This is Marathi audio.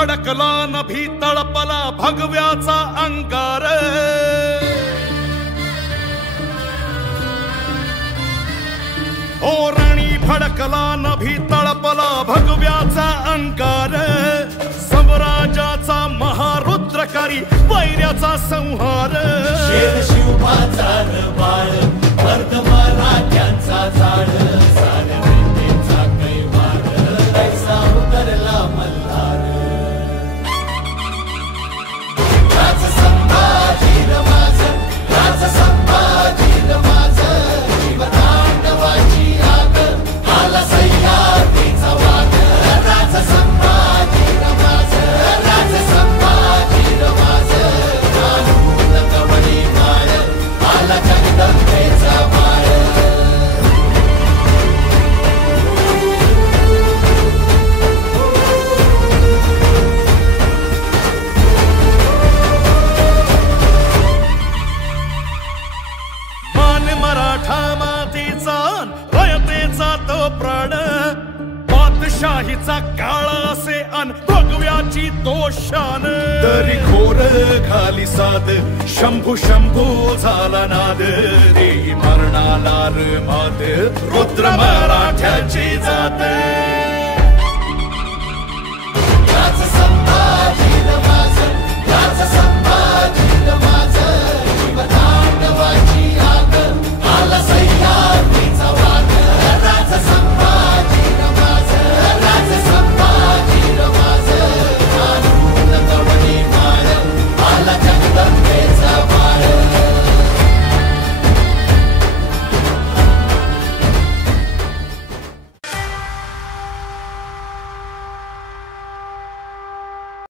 फडकला नभी तळपला भगव्याचा अंगार ओ रणी फडकला नभी तळपला भगव्याचा अंगार समराजाचा महारुद्रकारी वैर्याचा संहार शेर शिवबाचा बाळ मर्द मराठ्यांचा झाड साऱ्या दैत्याचा कैवार ऐसा उतरला मल्हार राज संभाजी रमाज राज संभाजी रमाज जीवतांडवाची आग आला सह्याद्रीचा वाघ राज संभाजी रमाज राज संभाजी रमाज कानून कवळी माळ आला जगदंबेचा माळ मराठा मातीचा रयतेचा तो प्राण बादशाहीचा काळा असे अन भगव्याची तो शान तरी घोर खाली साद शंभू शंभू झाला नाद देही मरणाला मात रुद्र मराठ्याची जात